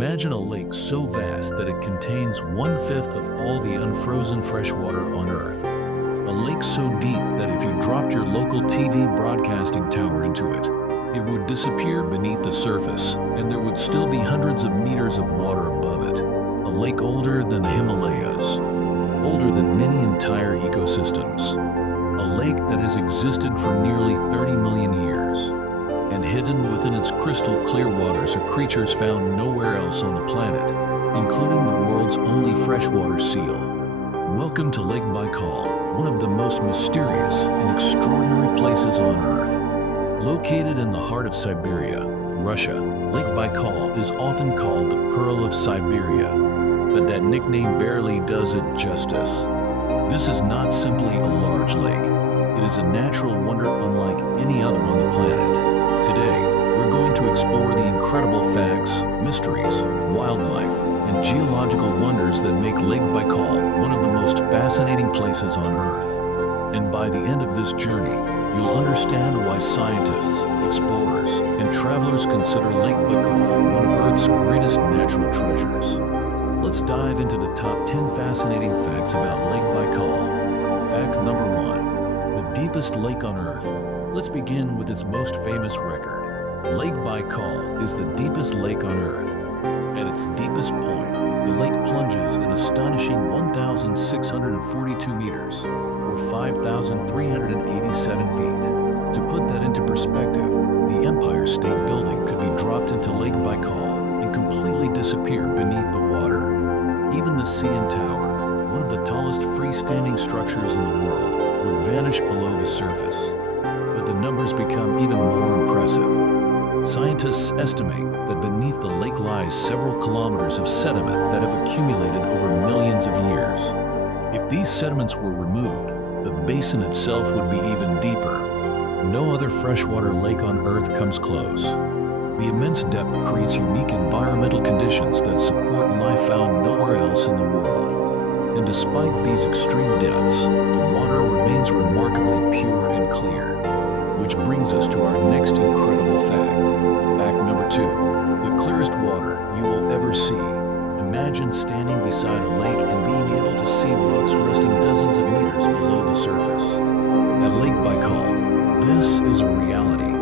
Imagine a lake so vast that it contains one-fifth of all the unfrozen fresh water on Earth. A lake so deep that if you dropped your local TV broadcasting tower into it, it would disappear beneath the surface, and there would still be hundreds of meters of water above it. A lake older than the Himalayas, older than many entire ecosystems. A lake that has existed for nearly 30 million years. And hidden within its crystal clear waters are creatures found nowhere else on the planet, including the world's only freshwater seal. Welcome to Lake Baikal, one of the most mysterious and extraordinary places on Earth. Located in the heart of Siberia, Russia, Lake Baikal is often called the Pearl of Siberia, but that nickname barely does it justice. This is not simply a large lake. It is a natural wonder unlike any other on the planet. Today, we're going to explore the incredible facts, mysteries, wildlife, and geological wonders that make Lake Baikal one of the most fascinating places on Earth. And by the end of this journey, you'll understand why scientists, explorers, and travelers consider Lake Baikal one of Earth's greatest natural treasures. Let's dive into the top 10 fascinating facts about Lake Baikal. Fact number 1. The deepest lake on Earth. Let's begin with its most famous record. Lake Baikal is the deepest lake on Earth. At its deepest point, the lake plunges an astonishing 1,642 meters, or 5,387 feet. To put that into perspective, the Empire State Building could be dropped into Lake Baikal and completely disappear beneath the water. Even the CN Tower, one of the tallest freestanding structures in the world, would vanish below the surface. But the numbers become even more impressive. Scientists estimate that beneath the lake lies several kilometers of sediment that have accumulated over millions of years. If these sediments were removed, the basin itself would be even deeper. No other freshwater lake on Earth comes close. The immense depth creates unique environmental conditions that support life found nowhere else in the world. And despite these extreme depths, the water remains remarkably pure and clear. Which brings us to our next incredible fact. Fact number 2. The clearest water you will ever see. Imagine standing beside a lake and being able to see rocks resting dozens of meters below the surface. At Lake Baikal, this is a reality.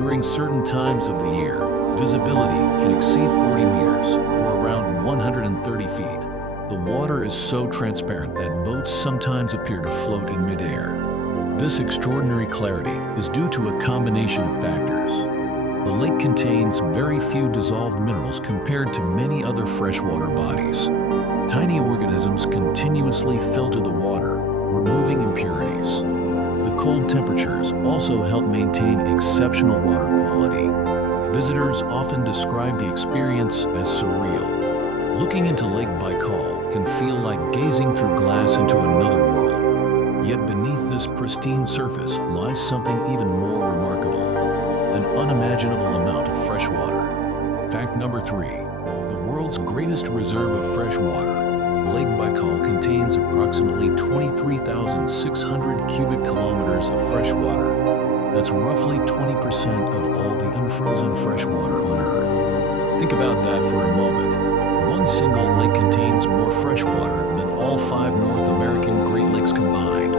During certain times of the year, visibility can exceed 40 meters, or around 130 feet. The water is so transparent that boats sometimes appear to float in midair. This extraordinary clarity is due to a combination of factors. The lake contains very few dissolved minerals compared to many other freshwater bodies. Tiny organisms continuously filter the water, removing impurities. The cold temperatures also help maintain exceptional water quality. Visitors often describe the experience as surreal. Looking into Lake Baikal can feel like gazing through glass into another world. Yet beneath this pristine surface lies something even more remarkable, an unimaginable amount of fresh water. Fact number 3. The world's greatest reserve of fresh water, Lake Baikal contains approximately 23,600 cubic kilometers of fresh water. That's roughly 20% of all the unfrozen fresh water on Earth. Think about that for a moment. One single lake contains more fresh water than all 5 North American Great Lakes combined.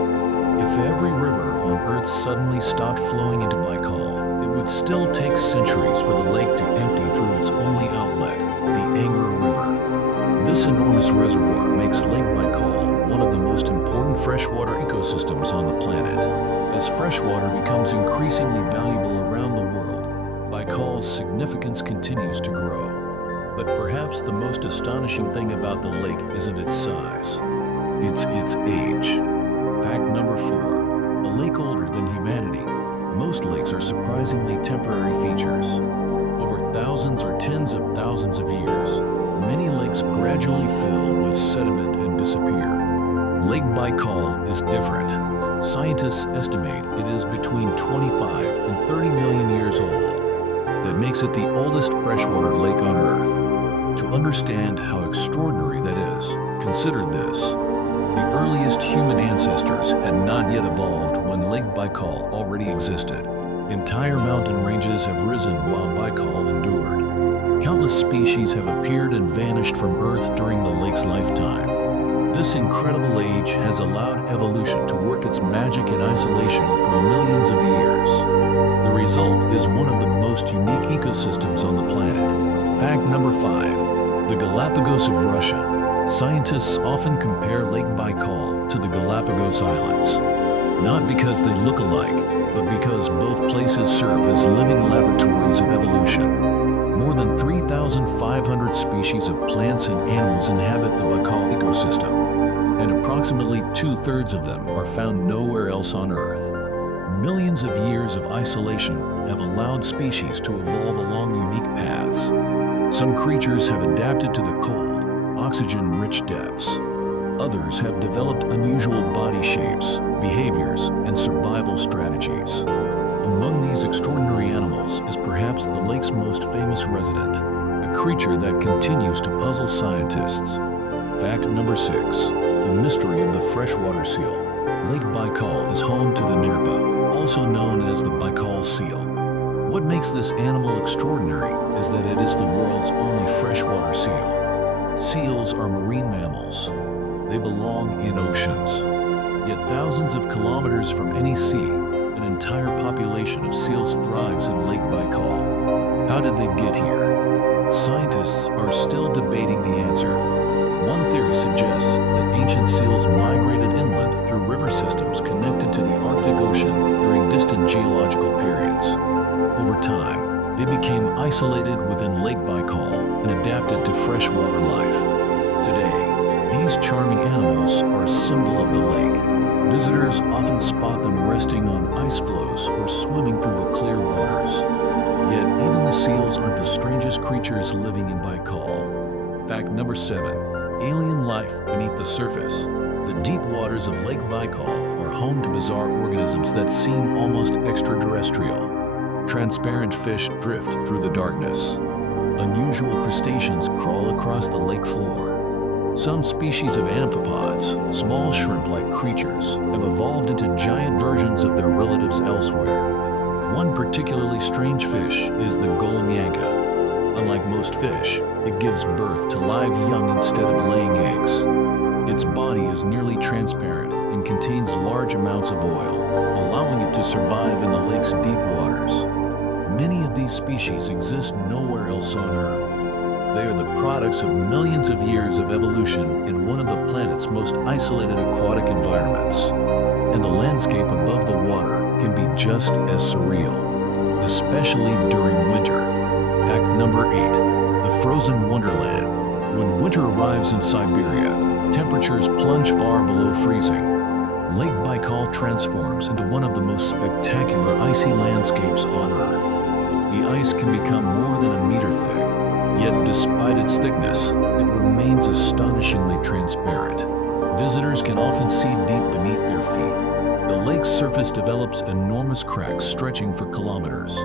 If every river on Earth suddenly stopped flowing into Baikal, it would still take centuries for the lake to empty through its only outlet, the Anger River. This enormous reservoir makes Lake Baikal one of the most important freshwater ecosystems on the planet. As freshwater becomes increasingly valuable around the world, Baikal's significance continues to grow. But perhaps the most astonishing thing about the lake isn't its size. It's its age. Fact number 4. A lake older than humanity. Most lakes are surprisingly temporary features. Over thousands or tens of thousands of years, many lakes gradually fill with sediment and disappear. Lake Baikal is different. Scientists estimate it is between 25 and 30 million years old. That makes it the oldest freshwater lake on Earth. To understand how extraordinary that is, consider this. The earliest human ancestors had not yet evolved when Lake Baikal already existed. Entire mountain ranges have risen while Baikal endured. Countless species have appeared and vanished from Earth during the lake's lifetime. This incredible age has allowed evolution to work its magic in isolation for millions of years. The result is one of the most unique ecosystems on the planet. Fact number 5. The Galapagos of Russia. Scientists often compare Lake Baikal to the Galapagos Islands. Not because they look alike, but because both places serve as living laboratories of evolution. More than 3,500 species of plants and animals inhabit the Baikal ecosystem, and approximately 2/3 of them are found nowhere else on Earth. Millions of years of isolation have allowed species to evolve along unique paths. Some creatures have adapted to the cold, oxygen-rich depths. Others have developed unusual body shapes, behaviors, and survival strategies. Among these extraordinary animals is perhaps the lake's most famous resident, a creature that continues to puzzle scientists. Fact number 6. The mystery of the freshwater seal. Lake Baikal is home to the Nerpa, also known as the Baikal seal. What makes this animal extraordinary is that it is the world's only freshwater seal. Seals are marine mammals. They belong in oceans. Yet thousands of kilometers from any sea, an entire population of seals thrives in Lake Baikal. How did they get here? Scientists are still debating the answer. One theory suggests that ancient seals migrated inland through river systems connected to the Arctic Ocean during distant geological periods. Over time, they became isolated within Lake Baikal and adapted to freshwater life. Today, these charming animals are a symbol of the lake. Visitors often spot them resting on ice floes or swimming through the clear waters. Yet even the seals aren't the strangest creatures living in Baikal. Fact number 7. Alien life beneath the surface. The deep waters of Lake Baikal are home to bizarre organisms that seem almost extraterrestrial. Transparent fish drift through the darkness. Unusual crustaceans crawl across the lake floor. Some species of amphipods, small shrimp-like creatures, have evolved into giant versions of their relatives elsewhere. One particularly strange fish is the golemyanka. Unlike most fish, it gives birth to live young instead of laying eggs. Its body is nearly transparent and contains large amounts of oil, allowing it to survive in the lake's deep waters. Many of these species exist nowhere else on Earth. They are the products of millions of years of evolution in one of the planet's most isolated aquatic environments. And the landscape above the water can be just as surreal, especially during winter. Fact number 8. The frozen wonderland. When winter arrives in Siberia, temperatures plunge far below freezing. Lake Baikal transforms into one of the most spectacular icy landscapes on Earth. The ice can become more than a meter thick. Yet despite its thickness, it remains astonishingly transparent. Visitors can often see deep beneath their feet. The lake's surface develops enormous cracks stretching for kilometers.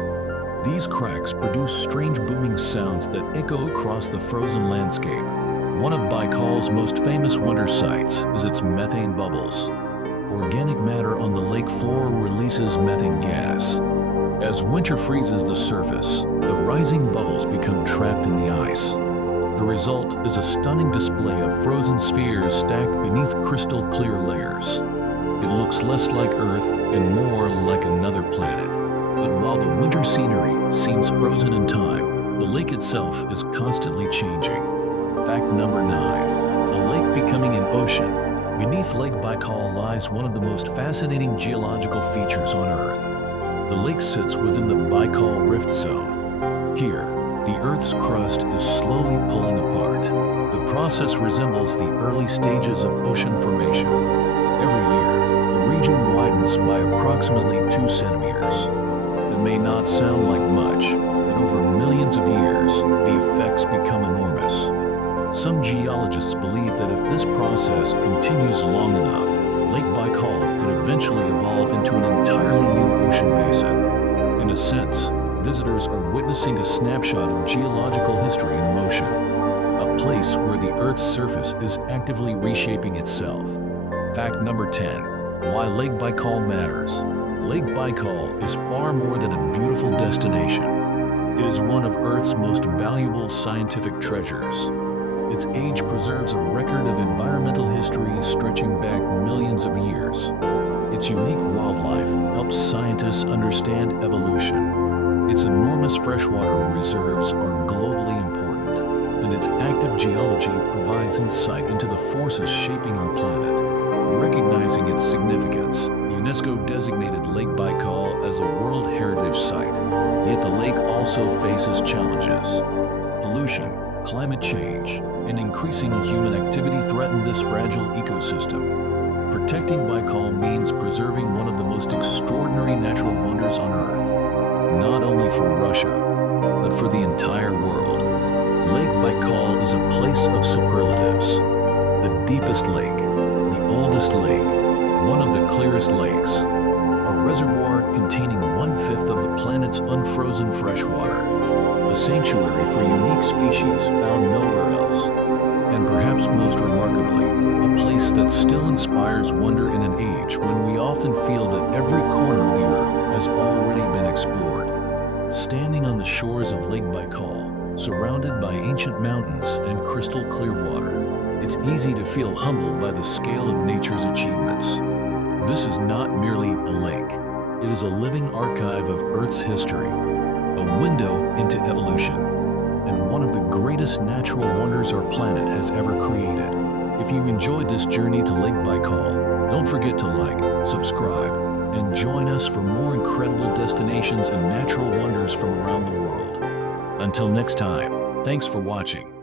These cracks produce strange booming sounds that echo across the frozen landscape. One of Baikal's most famous wonder sights is its methane bubbles. Organic matter on the lake floor releases methane gas. As winter freezes the surface, the rising bubbles become trapped in the ice. The result is a stunning display of frozen spheres stacked beneath crystal clear layers. It looks less like Earth and more like another planet. But while the winter scenery seems frozen in time, the lake itself is constantly changing. Fact number 9. A lake becoming an ocean. Beneath Lake Baikal lies one of the most fascinating geological features on Earth. The lake sits within the Baikal Rift Zone. Here, the Earth's crust is slowly pulling apart. The process resembles the early stages of ocean formation. Every year, the region widens by approximately 2 centimeters. That may not sound like much, but over millions of years, the effects become enormous. Some geologists believe that if this process continues long enough, Lake Baikal could eventually evolve into an entirely new ocean basin. In a sense, visitors are witnessing a snapshot of geological history in motion, a place where the Earth's surface is actively reshaping itself. Fact number 10. Why Lake Baikal matters. Lake Baikal is far more than a beautiful destination. It is one of Earth's most valuable scientific treasures. Its age preserves a record of environmental history stretching back millions of years. Its unique wildlife helps scientists understand evolution. Its enormous freshwater reserves are globally important, and its active geology provides insight into the forces shaping our planet. Recognizing its significance, UNESCO designated Lake Baikal as a World Heritage Site. Yet the lake also faces challenges. Pollution, climate change, and increasing human activity threaten this fragile ecosystem. Protecting Baikal means preserving one of the most extraordinary natural wonders on Earth, not only for Russia, but for the entire world. Lake Baikal is a place of superlatives. The deepest lake, the oldest lake, one of the clearest lakes, a reservoir containing 1/5 of the planet's unfrozen freshwater, a sanctuary for unique species found nowhere else, and perhaps most remarkably, a place that still inspires wonder in an age when we often feel that every corner of the Earth has already been explored. Standing on the shores of Lake Baikal, surrounded by ancient mountains and crystal clear water, it's easy to feel humbled by the scale of nature's achievements. This is not merely a lake. It is a living archive of Earth's history, a window into evolution, and one of the greatest natural wonders our planet has ever created. If you enjoyed this journey to Lake Baikal, don't forget to like, subscribe, and join us for more incredible destinations and natural wonders from around the world. Until next time, thanks for watching.